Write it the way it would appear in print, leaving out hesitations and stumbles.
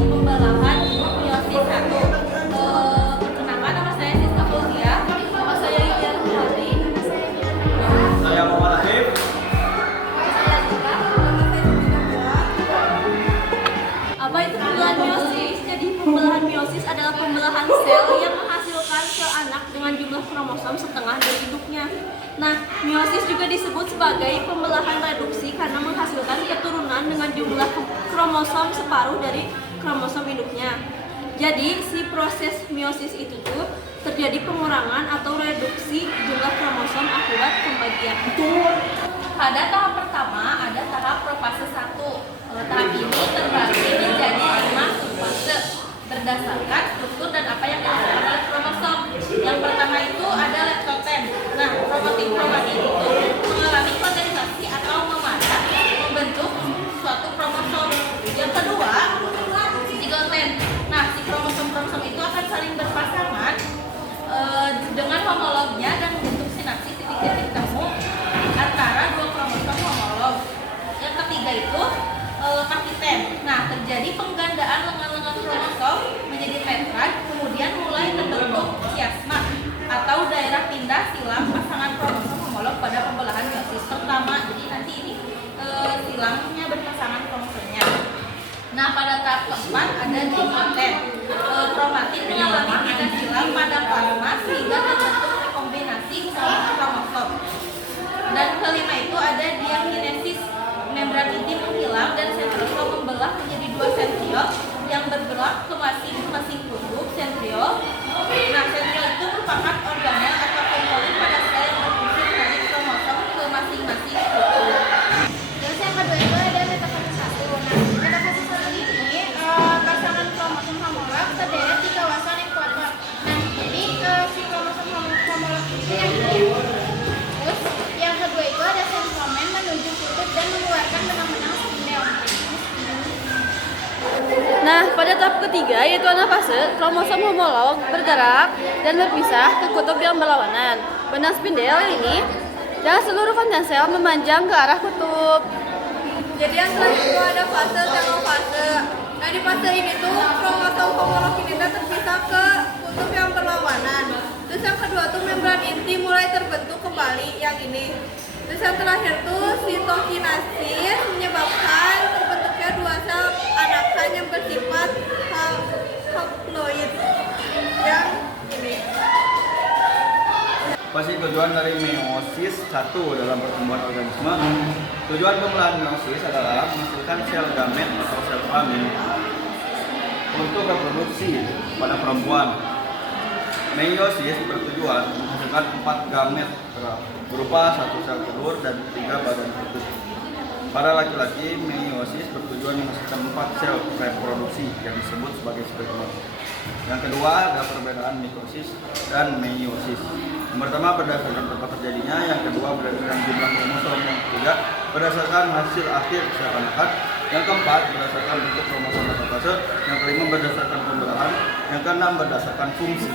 dari pembelahan meiosis 1. Perkenalkan, nama saya Siska Fauzia. Nama saya Ilian Hari. Saya Muhammad Afif. Saya juga. Apa itu pembelahan meiosis? Jadi pembelahan meiosis adalah pembelahan sel yang menghasilkan sel anak dengan jumlah kromosom setengah dari induknya. Nah, meiosis juga disebut sebagai pembelahan reduksi karena menghasilkan keturunan dengan jumlah kromosom separuh dari kromosom induknya. Jadi, si proses meiosis itu tuh terjadi pengurangan atau reduksi jumlah kromosom akibat pembagian. Pada tahap pertama ada tahap profase 1. Tahap ini terbagi menjadi 5 subfase berdasarkan struktur dan apa yang dilakukan oleh kromosom. Yang pertama itu ada leptoten. Nah, kromatin itu mengalami kondensasi atau memadat membentuk suatu kromosom. Yang kedua, zigoten. Nah, si kromosom itu akan saling berpasangan dengan homolognya dan membentuk sinapsis titik-titik temu antara dua kromosom homolog. Yang ketiga itu kapiten. Nah, terjadi penggandaan lengan-lengan kromosom menjadi tetrad, kemudian mulai terbentuk kiasma atau daerah pindah silang pasangan kromosom homolog pada pembelahan meiosis pertama. Jadi nanti ini silangnya berpasangan kromosomnya. Nah, pada tahap keempat ada digoten. Kromatin mengalami pindah silang pada plasma sehingga terbentuk rekombinasi kromosom. Dan kelima itu ada diakinesis. Membran inti menghilang dan sentriol membelah menjadi dua sentriol yang bergerak ke masing-masing kutub sentriol. Nah, sentriol itu merupakan organel atau komponen pada sel yang berfungsi menarik kromosom ke masing-masing kutub. Terus yang kedua itu ada metafase 1. Nah, metafase 1 ini pasangan kromosom homolog terderet di kawasan ekuator. Nah, jadi si kromosom homolog itu yang ini. Terus yang kedua itu ada sentromen menuju kutub dan mengeluarkan benang-benang spindel. Nah, pada tahap ketiga yaitu anafase, kromosom homolog bergerak dan berpisah ke kutub yang berlawanan. Benang spindel ini dan seluruh konten sel memanjang ke arah kutub. Jadi yang terakhir itu ada fase telofase. Nah, di fase ini tuh kromosom homolog ini terpisah ke kutub yang berlawanan. Terus yang kedua tuh membran inti mulai terbentuk kembali yang ini. Terus yang terakhir tuh sitokinasis menyebabkan terbentuknya dua sel anakan yang bersifat haploid yang ini. Pasti tujuan dari meiosis 1 dalam pertumbuhan organisme. Tujuan pembelahan meiosis adalah menghasilkan sel gamet atau sel kelamin untuk reproduksi pada perempuan. Meiosis bertujuan menghasilkan 4 gamet berupa 1 sel telur dan 3 badan fetus. Pada laki-laki, meiosis bertujuan menghasilkan 4 sel reproduksi yang disebut sebagai sperma. Yang kedua ada perbedaan mitosis dan meiosis. Yang pertama berdasarkan tempat terjadinya, yang kedua berdasarkan jumlah kromosom, yang ketiga berdasarkan hasil akhir sel anakan, yang keempat berdasarkan bentuk kromosom metafase, yang kelima berdasarkan pembelahan, yang keenam berdasarkan fungsi.